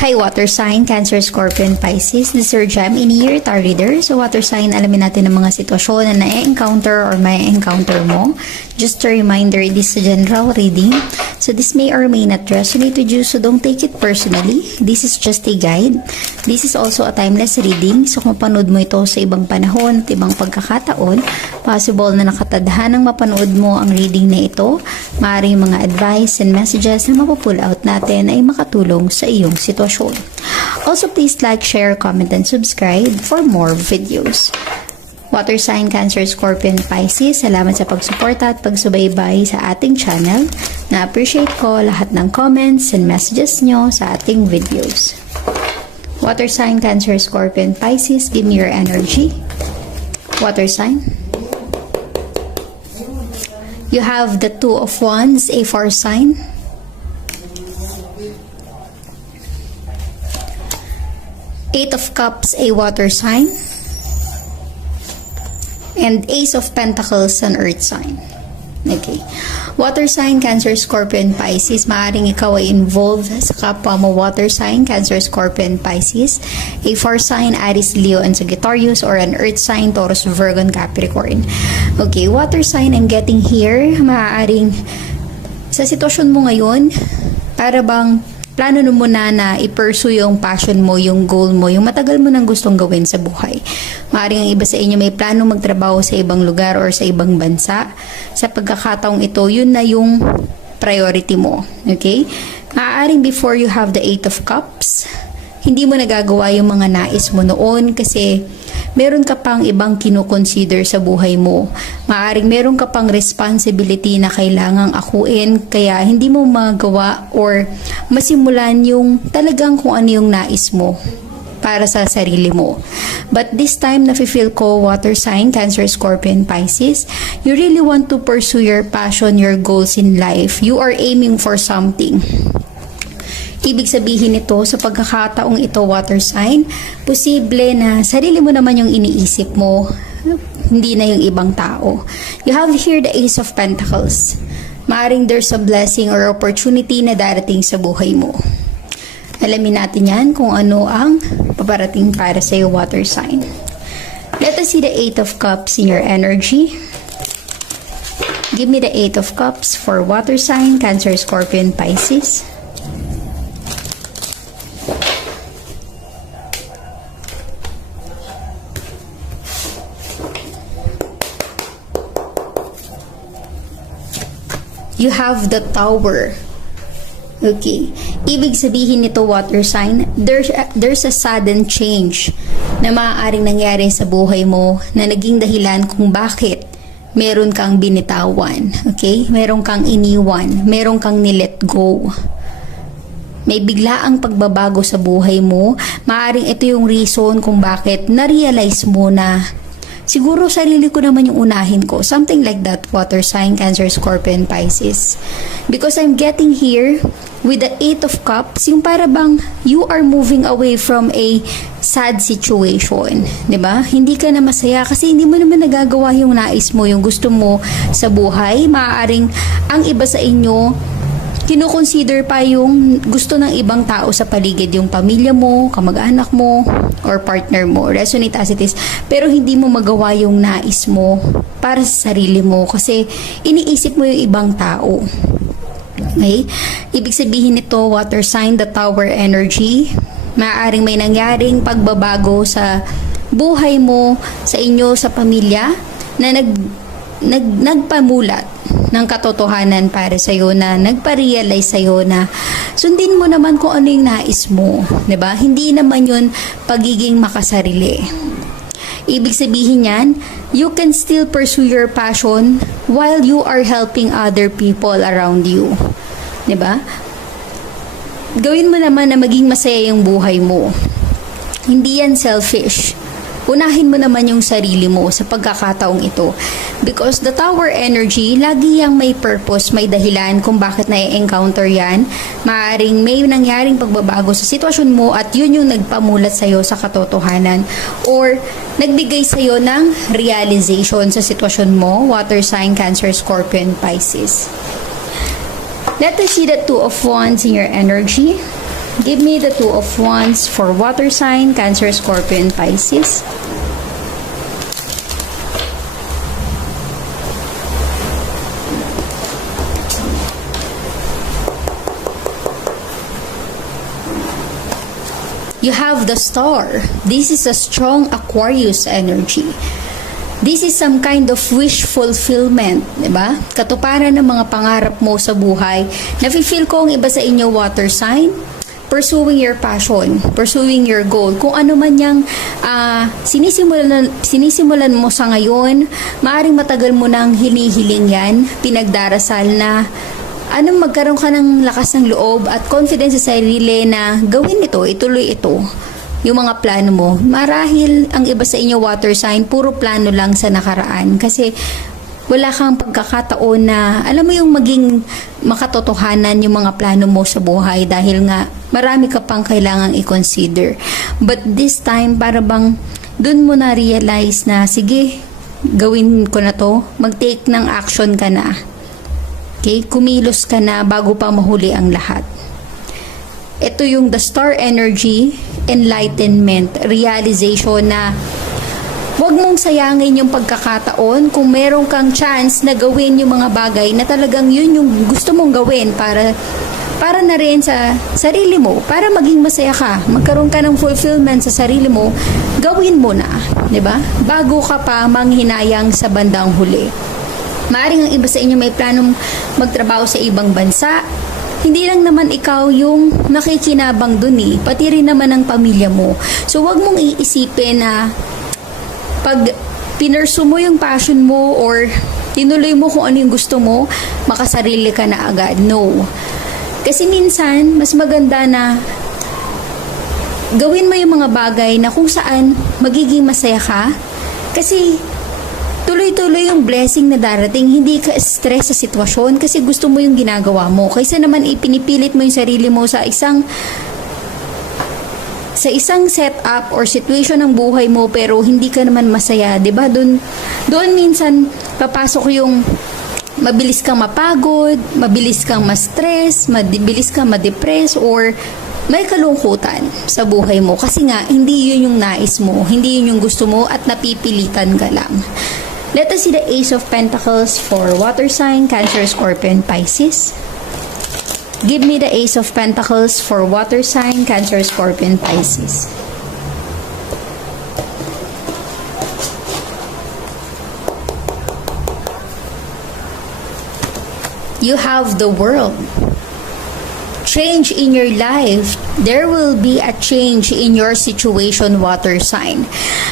Hi, water sign, Cancer, Scorpion, Pisces. This is your gem in year tar reader. So, water sign, alamin natin ang mga sitwasyon na na-encounter or may encounter mo. Just a reminder, this is a general reading. So, this may or may not resonate with you, so don't take it personally. This is just a guide. This is also a timeless reading. So, kung mapanood mo ito sa ibang panahon at ibang pagkakataon, possible na nakatadhanang mapanood mo ang reading na ito. Maaaring mga advice and messages na mapupull out natin ay makatulong sa iyong sitwasyon. Also, please like, share, comment, and subscribe for more videos. Water sign, Cancer, Scorpion, Pisces, salamat sa pagsuporta at pagsubaybay sa ating channel. Na-appreciate ko lahat ng comments and messages nyo sa ating videos. Water sign, Cancer, Scorpion, Pisces, give me your energy. Water sign. You have the Two of Wands, a fire sign. Eight of Cups, a water sign. And Ace of Pentacles, an earth sign. Okay. Water sign, Cancer, Scorpion, Pisces. Maaring ikaw ay involved sa kapwa mo water sign, Cancer, Scorpion, Pisces. A fire sign, Aries, Leo, and Sagittarius. Or an earth sign, Taurus, Virgo, and Capricorn. Okay. Water sign, I'm getting here. Maaaring sa sitwasyon mo ngayon, para bang plano mo na i-pursue yung passion mo, yung goal mo, yung matagal mo nang gustong gawin sa buhay. Maaaring ang iba sa inyo may plano magtrabaho sa ibang lugar or sa ibang bansa. Sa pagkakataong ito, yun na yung priority mo. Okay? Maaaring before you have the Eight of Cups, hindi mo nagagawa yung mga nais mo noon kasi meron ka pang ibang kinukonsider sa buhay mo. Maaaring meron ka pang responsibility na kailangang akuin, kaya hindi mo magawa or masimulan yung talagang kung ano yung nais mo para sa sarili mo. But this time, nafe-feel ko, water sign, Cancer, Scorpion, Pisces, you really want to pursue your passion, your goals in life. You are aiming for something. Ibig sabihin nito, sa pagkakataong ito, water sign, posible na sarili mo naman yung iniisip mo, hindi na yung ibang tao. You have here the Ace of Pentacles. Maaring there's a blessing or opportunity na darating sa buhay mo. Alamin natin yan kung ano ang paparating para sa iyo, water sign. Let us see the Eight of Cups in your energy. Give me the Eight of Cups for water sign, Cancer, Scorpion, Pisces. You have the Tower. Okay. Ibig sabihin nito, water sign, there's a sudden change na maaaring nangyari sa buhay mo na naging dahilan kung bakit meron kang binitawan. Okay? Meron kang iniwan. Meron kang nilet go. May biglaang pagbabago sa buhay mo. Maaaring ito yung reason kung bakit na-realize mo na siguro sarili ko naman yung unahin ko. Something like that, water sign, Cancer, Scorpion, Pisces. Because I'm getting here with the Eight of Cups, yung para bang you are moving away from a sad situation. Diba? Hindi ka na masaya kasi hindi mo naman nagagawa yung nais mo, yung gusto mo sa buhay. Maaaring ang iba sa inyo, kino-consider pa yung gusto ng ibang tao sa paligid, yung pamilya mo, kamag-anak mo, or partner mo. Resonate as it is. Pero hindi mo magawa yung nais mo para sa sarili mo kasi iniisip mo yung ibang tao. Okay? Ibig sabihin nito, water sign, the Tower energy. Maaaring may nangyaring pagbabago sa buhay mo, sa inyo, sa pamilya, na nagpamulat ng katotohanan para sa iyo, na nagpa-realize sa iyo na sundin mo naman kung ano yung nais mo, 'di ba? Hindi naman 'yun pagiging makasarili. Ibig sabihin niyan, you can still pursue your passion while you are helping other people around you. 'Di ba? Gawin mo naman na maging masaya yung buhay mo. Hindi yan selfish. Unahin mo naman yung sarili mo sa pagkakataong ito. Because the Tower energy, lagi yang may purpose, may dahilan kung bakit na-encounter yan. Maaring may nangyaring pagbabago sa sitwasyon mo at yun yung nagpamulat sa'yo sa katotohanan. Or nagbigay sa'yo ng realization sa sitwasyon mo, water sign, Cancer, Scorpion, Pisces. Let us see the Two of Wands in your energy. Give me the Two of Wands for water sign, Cancer, Scorpio, and Pisces. You have the Star. This is a strong Aquarius energy. This is some kind of wish fulfillment, di ba? Katuparan ng mga pangarap mo sa buhay. Nafe-feel ko ang iba sa inyo water sign, pursuing your passion, pursuing your goal. Kung ano man yang sinisimulan mo sa ngayon, maaring matagal mo nang hinihiling yan, pinagdarasal na magkaroon ka ng lakas ng loob at confidence sa sarili na gawin ito, ituloy ito. Yung mga plano mo. Marahil ang iba sa inyo water sign, puro plano lang sa nakaraan. Kasi wala kang pagkakataon na, alam mo yung maging makatotohanan yung mga plano mo sa buhay dahil nga marami ka pang kailangang i-consider. But this time, para bang dun mo na realize na, sige, gawin ko na to, mag-take ng action ka na. Okay? Kumilos ka na bago pa mahuli ang lahat. Ito yung the Star energy, enlightenment, realization na huwag mong sayangin yung pagkakataon kung meron kang chance na gawin yung mga bagay na talagang yun yung gusto mong gawin para na rin sa sarili mo, para maging masaya ka, magkaroon ka ng fulfillment sa sarili mo, gawin mo na, 'di ba? Bago ka pa manghinayang sa bandang huli. Maaring ang iba sa inyo may planong magtrabaho sa ibang bansa. Hindi lang naman ikaw yung nakikinabang dun pati rin naman ang pamilya mo. So, wag mong iisipin na pag pinursu mo yung passion mo or tinuloy mo kung ano yung gusto mo, makasarili ka na agad. No. Kasi minsan, mas maganda na gawin mo yung mga bagay na kung saan magiging masaya ka. Kasi tuloy-tuloy yung blessing na darating, hindi ka stress sa sitwasyon kasi gusto mo yung ginagawa mo. Kaysa naman ipinipilit mo yung sarili mo sa isang setup or situation ng buhay mo pero hindi ka naman masaya, 'di ba? Doon minsan papasok yung mabilis kang mapagod, mabilis kang ma-stress, mabilis kang ma-depress or may kalungkutan sa buhay mo kasi nga hindi yun yung nais mo, hindi yun yung gusto mo at napipilitan ka lang. Let us see the Ace of Pentacles for water sign, Cancer, Scorpio, and Pisces. Give me the Ace of Pentacles for water sign, Cancer, Scorpio, and Pisces. You have the World. Change in your life. There will be a change in your situation, water sign.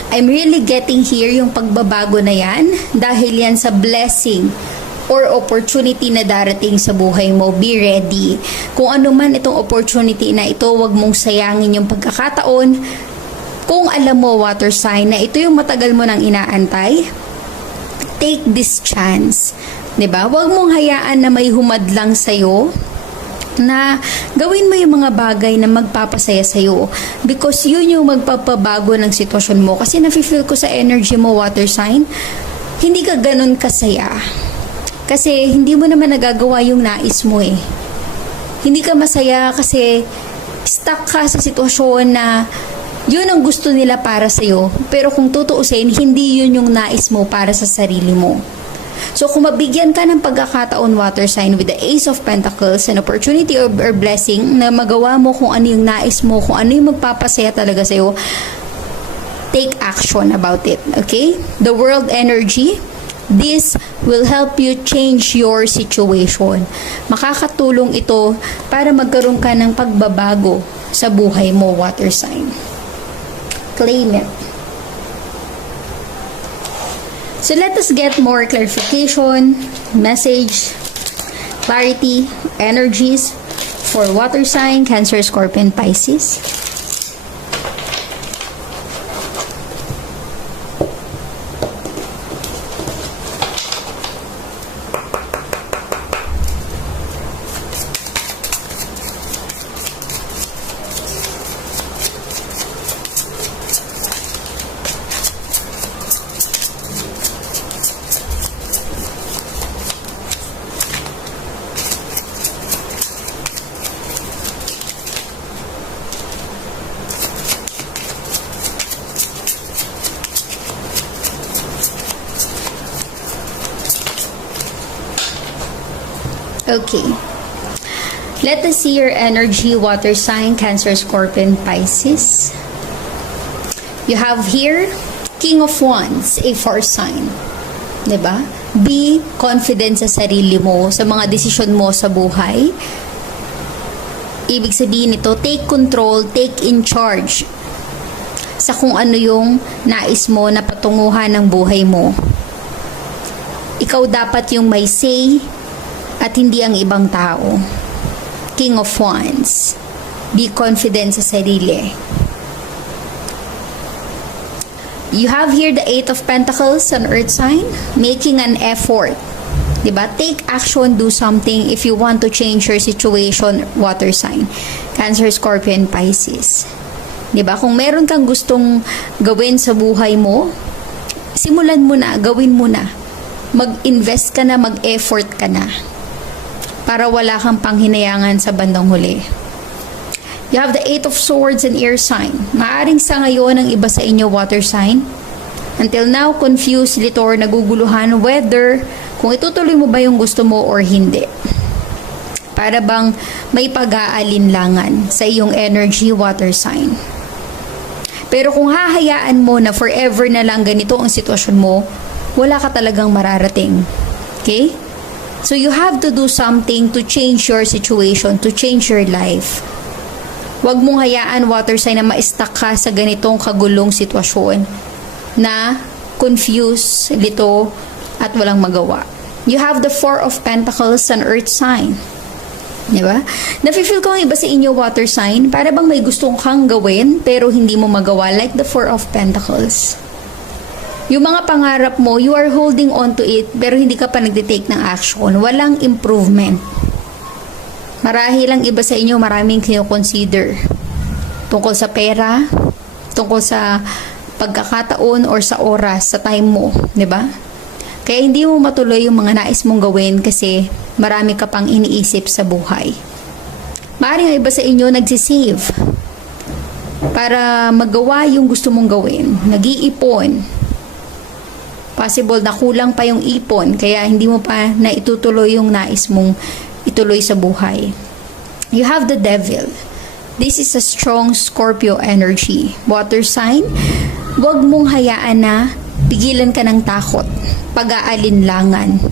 I'm really getting here yung pagbabago na yan dahil yan sa blessing or opportunity na darating sa buhay mo. Be ready. Kung ano man itong opportunity na ito, wag mong sayangin yung pagkakataon. Kung alam mo, water sign, na ito yung matagal mo nang inaantay, take this chance. 'Di ba? Wag mong hayaan na may humadlang sa'yo na gawin mo yung mga bagay na magpapasaya sa'yo because yun yung magpapabago ng sitwasyon mo. Kasi nafe-feel ko sa energy mo, water sign, hindi ka ganun kasaya kasi hindi mo naman nagagawa yung nais mo hindi ka masaya kasi stuck ka sa sitwasyon na yun ang gusto nila para sa'yo pero kung tutuusin, hindi yun yung nais mo para sa sarili mo. So, kung mabigyan ka ng pagkakataon, water sign, with the Ace of Pentacles, an opportunity or blessing na magawa mo kung ano yung nais mo, kung ano yung magpapasaya talaga sa'yo, take action about it. Okay? The World energy, this will help you change your situation. Makakatulong ito para magkaroon ka ng pagbabago sa buhay mo, water sign. Claim it. So let us get more clarification, message, clarity, energies for water sign, Cancer, Scorpio, and Pisces. Okay. Let us see your energy, water sign, Cancer, Scorpion, Pisces. You have here, King of Wands, a fire sign. Diba? Be confident sa sarili mo, sa mga desisyon mo sa buhay. Ibig sabihin nito, take control, take in charge sa kung ano yung nais mo na patunguhan ng buhay mo. Ikaw dapat yung may say at hindi ang ibang tao. King of Wands. Be confident sa sarili. You have here the Eight of Pentacles, an earth sign, making an effort. Diba? Take action, do something if you want to change your situation, water sign. Cancer, Scorpion, Pisces. Diba? Kung meron kang gustong gawin sa buhay mo, simulan mo na, gawin mo na. Mag-invest ka na, mag-effort ka na. Para wala kang panghinayangan sa bandang huli. You have the Eight of Swords and air sign. Maaring sa ngayon ang iba sa inyo water sign. Until now, confused, lito or naguguluhan whether kung itutuloy mo ba yung gusto mo or hindi. Para bang may pag-aalinlangan sa iyong energy water sign. Pero kung hahayaan mo na forever na lang ganito ang sitwasyon mo, wala ka talagang mararating. Okay? So you have to do something to change your situation, to change your life. Huwag mong hayaan water sign na ma-stuck ka sa ganitong kagulong sitwasyon na confused, lito, at walang magawa. You have the Four of Pentacles, an earth sign. Diba? Nafe-feel ko ang iba sa inyo water sign, para bang may gustong kang gawin pero hindi mo magawa, like the Four of Pentacles. Yung mga pangarap mo, you are holding on to it pero hindi ka pa nagtitake ng action. Walang improvement. Marahil lang iba sa inyo maraming kino-consider tungkol sa pera, tungkol sa pagkakataon or sa oras, sa time mo, 'di ba? Kaya hindi mo matuloy yung mga nais mong gawin kasi marami ka pang iniisip sa buhay. Maaaring iba sa inyo nagsisave para magawa yung gusto mong gawin, nag-iipon. Possible na kulang pa yung ipon kaya hindi mo pa na itutuloy yung nais mong ituloy sa buhay. You have the Devil. This is a strong Scorpio energy. Water sign, huwag mong hayaan na pigilan ka ng takot, pag-aalinlangan.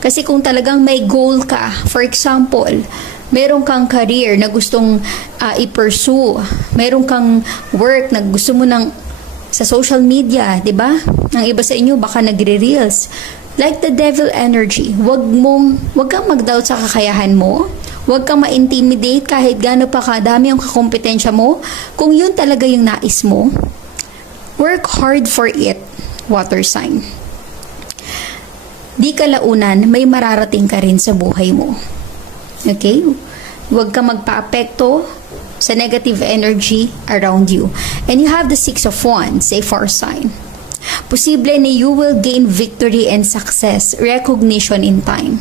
Kasi kung talagang may goal ka, for example, meron kang career na gustong i-pursue, meron kang work na gusto mo ng sa social media, 'di ba? Ang iba sa inyo baka nagre-reels. Like the devil energy, wag kang mag-doubt sa kakayahan mo. Wag kang ma-intimidate kahit gaano pa kadami ang kakompetensya mo. Kung yun talaga yung nais mo, work hard for it, water sign. Di kalaunan, may mararating ka rin sa buhay mo. Okay? Wag kang magpa-apekto sa negative energy around you. And you have the Six of Wands, a fire sign. Posible na you will gain victory and success, recognition in time.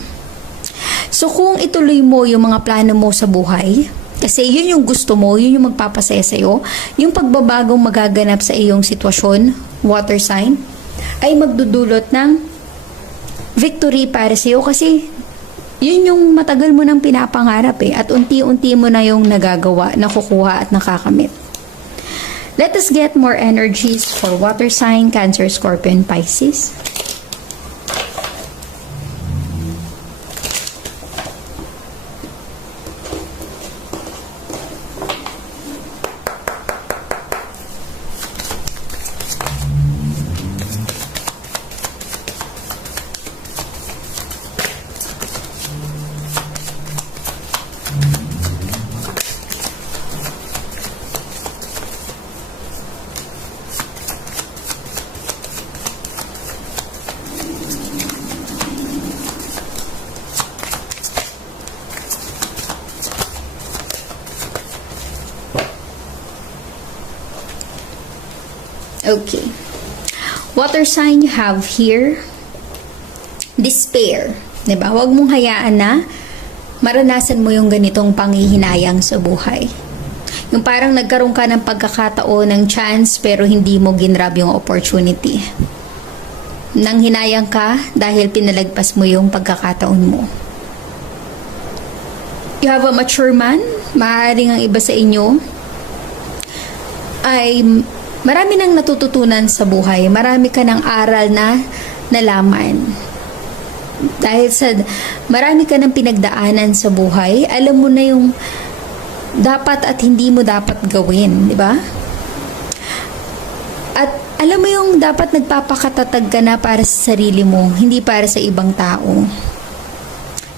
So kung ituloy mo yung mga plano mo sa buhay, kasi yun yung gusto mo, yun yung magpapasaya sa'yo, yung pagbabagong magaganap sa iyong sitwasyon, water sign, ay magdudulot ng victory para sa'yo kasi yun yung matagal mo nang pinapangarap at unti-unti mo na yung nagagawa, nakukuha at nakakamit. Let us get more energies for water sign, Cancer, Scorpion, Pisces. Okay. Water sign you have here, despair. Diba? Huwag mong hayaan na maranasan mo yung ganitong panghihinayang sa buhay. Yung parang nagkaroon ka ng pagkakataon, ng chance, pero hindi mo ginrab yung opportunity. Nang hinayang ka dahil pinalagpas mo yung pagkakataon mo. You have a mature man. Maaaring ang iba sa inyo ay marami nang natututunan sa buhay. Marami ka ng aral na nalaman. Dahil sa marami ka ng pinagdaanan sa buhay, alam mo na yung dapat at hindi mo dapat gawin, di ba? At alam mo yung dapat nagpapakatatag ka na para sa sarili mo, hindi para sa ibang tao.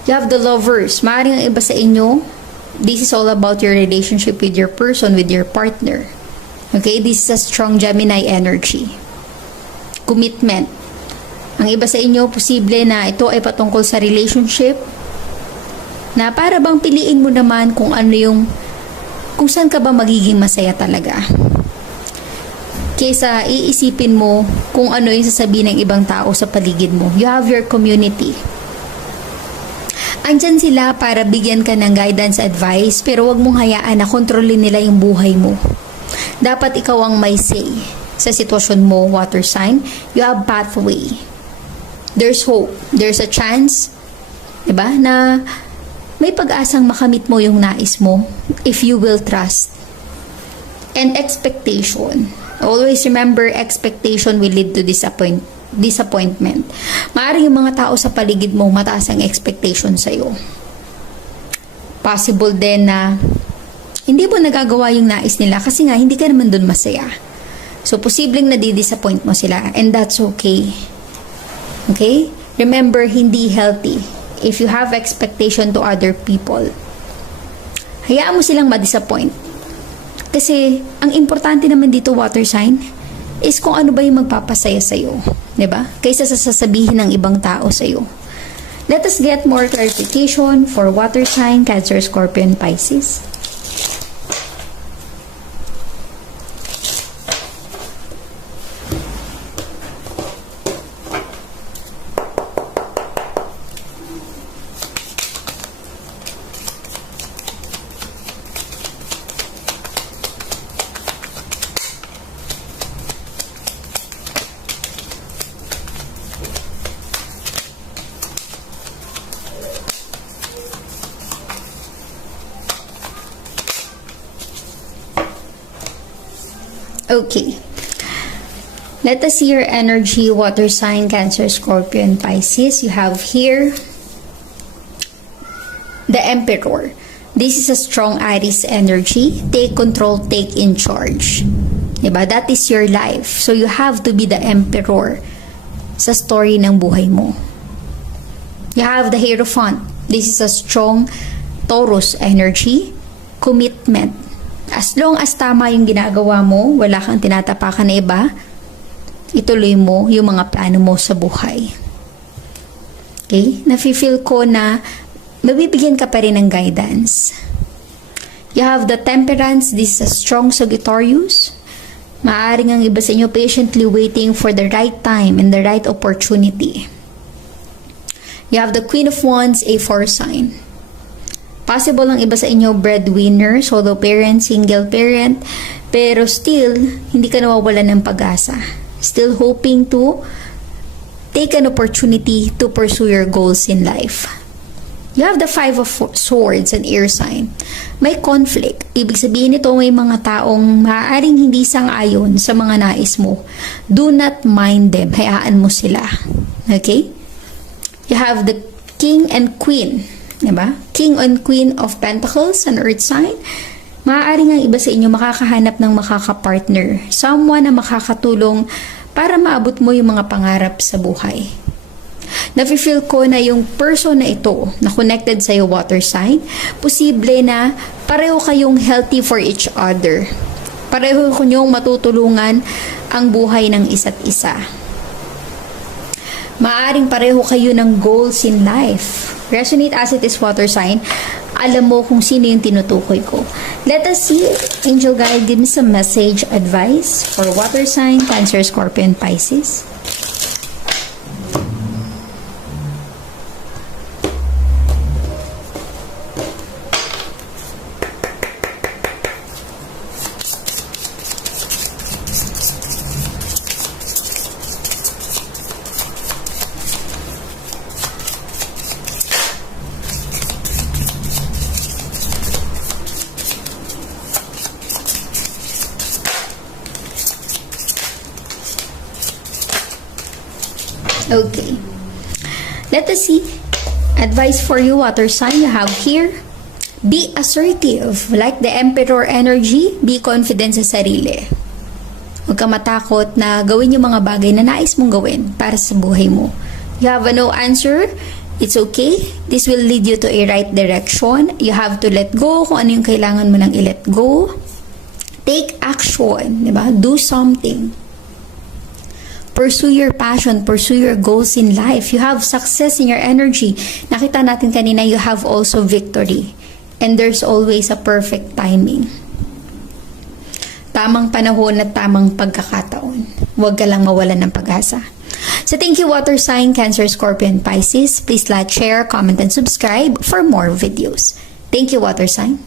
You have the lovers. Maaaring ang iba sa inyo, this is all about your relationship with your person, with your partner. Okay? This is a strong Gemini energy. Commitment. Ang iba sa inyo, posible na ito ay patungkol sa relationship na para bang piliin mo naman kung saan ka ba magiging masaya talaga. Kaysa iisipin mo kung ano yung sasabihin ng ibang tao sa paligid mo. You have your community. Andyan sila para bigyan ka ng guidance, advice, pero wag mong hayaan na kontrolin nila yung buhay mo. Dapat ikaw ang may say sa sitwasyon mo, water sign. You have pathway. There's hope. There's a chance, diba, na may pag-asang makamit mo yung nais mo if you will trust. And expectation. Always remember, expectation will lead to disappointment. Maaaring yung mga tao sa paligid mo, mataas ang expectation sa'yo. Possible din na hindi mo nagagawa yung nais nila kasi nga hindi ka naman dun masaya. So, posibleng nadidisappoint mo sila and that's okay. Okay? Remember, hindi healthy if you have expectation to other people. Hayaan mo silang ma-disappoint. Kasi, ang importante naman dito, water sign, is kung ano ba yung magpapasaya sa'yo. Diba? Kaysa sa sasabihin ng ibang tao sa'yo. Let us get more clarification for water sign, Cancer, Scorpion, Pisces. Okay. Let us see your energy, water sign, Cancer, Scorpion, Pisces. You have here the Emperor. This is a strong Aries energy. Take control, take in charge. Diba? That is your life. So you have to be the Emperor sa story ng buhay mo. You have the Hierophant. This is a strong Taurus energy. Commitment. As long as tama yung ginagawa mo, wala kang tinatapakan na iba, ituloy mo yung mga plano mo sa buhay. Okay? Nafe-feel ko na mabibigyan ka pa rin ng guidance. You have the Temperance. This is a strong Sagittarius. Maaring ang iba sa inyo patiently waiting for the right time and the right opportunity. You have the Queen of Wands, a 4 sign. Possible ang iba sa inyo breadwinner, solo parent, single parent, pero still, hindi ka nawawalan ng pag-asa. Still hoping to take an opportunity to pursue your goals in life. You have the 5 of Swords, an air sign. May conflict. Ibig sabihin nito may mga taong maaaring hindi sang-ayon sa mga nais mo. Do not mind them. Hayaan mo sila. Okay? You have the King and Queen. Diba? King and Queen of Pentacles, an earth sign. Maaaring ang iba sa inyo makakahanap ng makakapartner. Someone na makakatulong para maabot mo yung mga pangarap sa buhay. Nafe-feel ko na yung person na ito, na connected sa iyo, water sign, posible na pareho kayong healthy for each other. Pareho kayong matutulungan ang buhay ng isa't isa. Maaring pareho kayo ng goals in life. Resonate as it is, water sign. Alam mo kung sino yung tinutukoy ko. Let us see, Angel Guide, give me some message, advice for water sign, Cancer, Scorpion, Pisces. Okay. Let us see. Advice for you, water sign, you have here. Be assertive. Like the Emperor energy, be confident sa sarili. Huwag ka matakot na gawin yung mga bagay na nais mong gawin para sa buhay mo. You have a no answer? It's okay. This will lead you to a right direction. You have to let go kung ano yung kailangan mo nang i-let go. Take action, diba? Do something. Pursue your passion, pursue your goals in life. You have success in your energy. Nakita natin kanina, you have also victory. And there's always a perfect timing. Tamang panahon at tamang pagkakataon. Huwag ka lang mawalan ng pag-asa. So thank you, water sign, Cancer, Scorpion, Pisces. Please like, share, comment, and subscribe for more videos. Thank you, water sign.